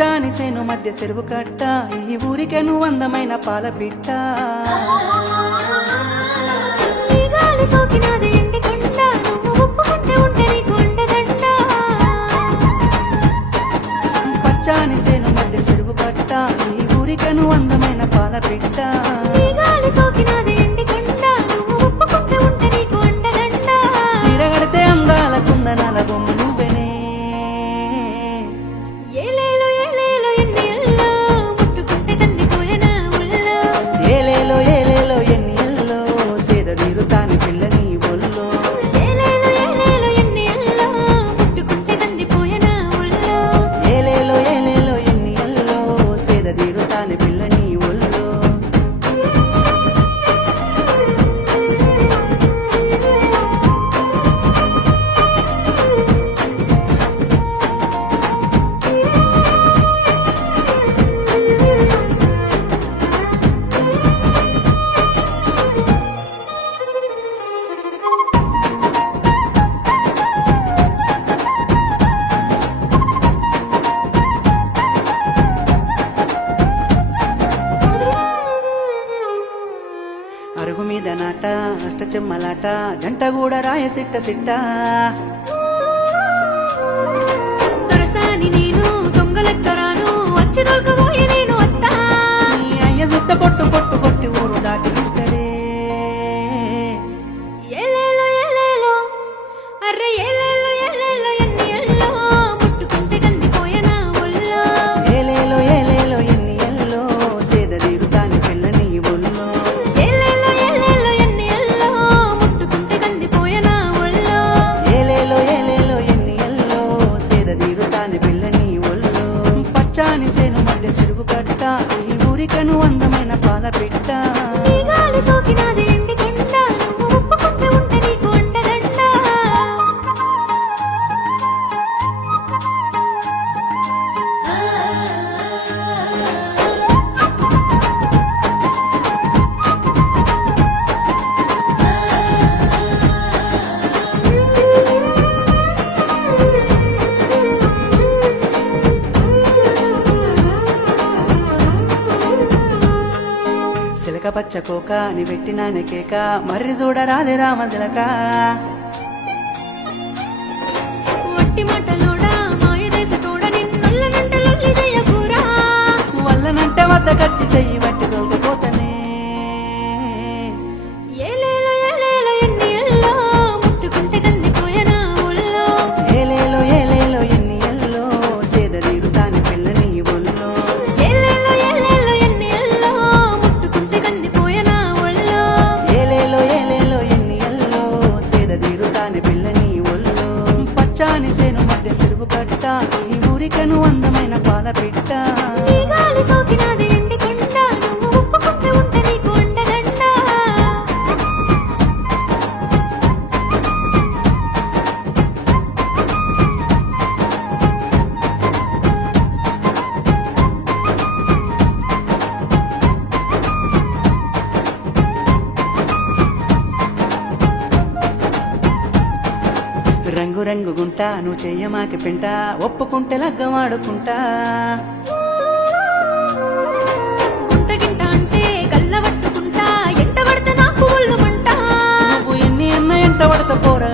పచ్చాని సేను మధ్య చెరువు కట్ట, ఈ ఊరికెను అందమైన పాల పిట్ట. ఈ గాలి సోకినాది ఎండి కొండ, నువ్వు ఒప్పుకుంటే ఉంటే నీకు అండదండ. పచ్చాని సేను మధ్య చెరువు కట్ట, ఈ ఊరికెను అందమైన పాల పిట్ట. ఈ గాలి సోకినాది ఎండి కొండ, నువ్వు ఒప్పుకుంటే ఉంటే నీకు అండదండ. సిరగడితే అందాల కుందనాల బొమ్మ నువ్వెనే. ఏలేలో ఏలేలో ఎన్ని ఎల్లో, ముట్టుకుంటే కందిపోయేనా ఒళ్ళో. ఏలేలో ఏలేలో ఎన్ని ఎల్లో, సేద తీరుతాని పిల్ల నీ ఒళ్ళో. ఏలేలో ఏలేలో ఎన్ని ఎల్లో, ముట్టుకుంటే కందిపోయేనా ఒళ్ళో. ఏలేలో ఏలేలో ఎన్ని ఎల్లో, సేద తీరుతాని పిల్ల నీ ఒళ్ళో. అరుగు మీద నాట అష్ట చెమ్మలాట, జంట కూడా రాయ సిట్ట సిట్ట. దొరసాని నేను దొంగలెత్తరాను, వచ్చి దొరకబోయి నేను వత్తా. నీ అయ్య సుట్ట కొట్టు కొట్టు కొట్టి ఊరు దాటి ఇస్తడే. ఏలేలో ఏలేలో, అర్రె ఏలేలో ఏలేలో ఎన్ని ఎల్లో, ముట్టుకుంటే కందిపోయేనా ఒళ్ళో. ఏలేలో ఏలేలో ఎన్ని ఎల్లో, సేద తీరుతాని పిల్ల నీ ఒళ్ళో. ఏలేలో ఏలేలో ఎన్ని ఎల్లో, ముట్టుకుంటే కందిపోయేనా ఒళ్ళో. ఏలేలో ఏలేలో ఎన్ని ఎల్లో, సేద తీరుతాని పిల్ల నీ ఒళ్ళో. పచ్చాని సేను మధ్య చెరువు కట్ట, ఈ ఊరికను అందమైన పాల పిట్ట. ఈ గాలి సోకినాది ఎండి కొండ, నువ్వు ఒప్పుకుంటే ఉంటే నీకు అండదండ. సిలక పచ్చ కోక ని పెట్టినానే కేక, మర్రి చూడరాదే రామ సిలక. వట్టి మాటలోడా మాయదేశ తోడ, నిన్నొల్లనంటే లొల్లి చేయకూరా. వల్లనంటే వద్ద కచ్చి చెయ్యి వట్టి దొరికిపోతనే. ఏలేలో ఏలేలో ఎన్ని ఎల్లో, ముట్టుకుంటే కందిపోయేనా ఒళ్ళో. ఏలేలో ఏలేలో ఎన్ని ఎల్లో, సేద తీరుతాని పిల్ల నీ ఒళ్ళో. ఏలేలో ఏలేలో ఎన్ని ఎల్లో, ముట్టుకుంటే కందిపోయేనా ఒళ్ళో. ఏలేలో ఏలేలో ఎన్ని ఎల్లో, సేద తీరుతాని పిల్ల నీ ఒళ్ళో. పచ్చాని సేను మధ్య చెరువు కట్ట, ఈ ఊరికను అందమైన పాల పిట్ట. ఈ గాలి సోకినాది ఎండి కొండ, నువ్వు ఒప్పుకుంటే ఉంటే నీకు అండదండ. రంగు రంగు గుంటా నువ్వు చెయ్యమాకి పెంట, ఒప్పుకుంటే లగ్గమాడుకుంటా. గుంటగింట అంటే గల్ల పట్టుకుంటా, ఎంట పడితే నాకు ఒళ్ళు మంట. నువ్వు ఎన్ని అన్న ఎంట పడత పోరా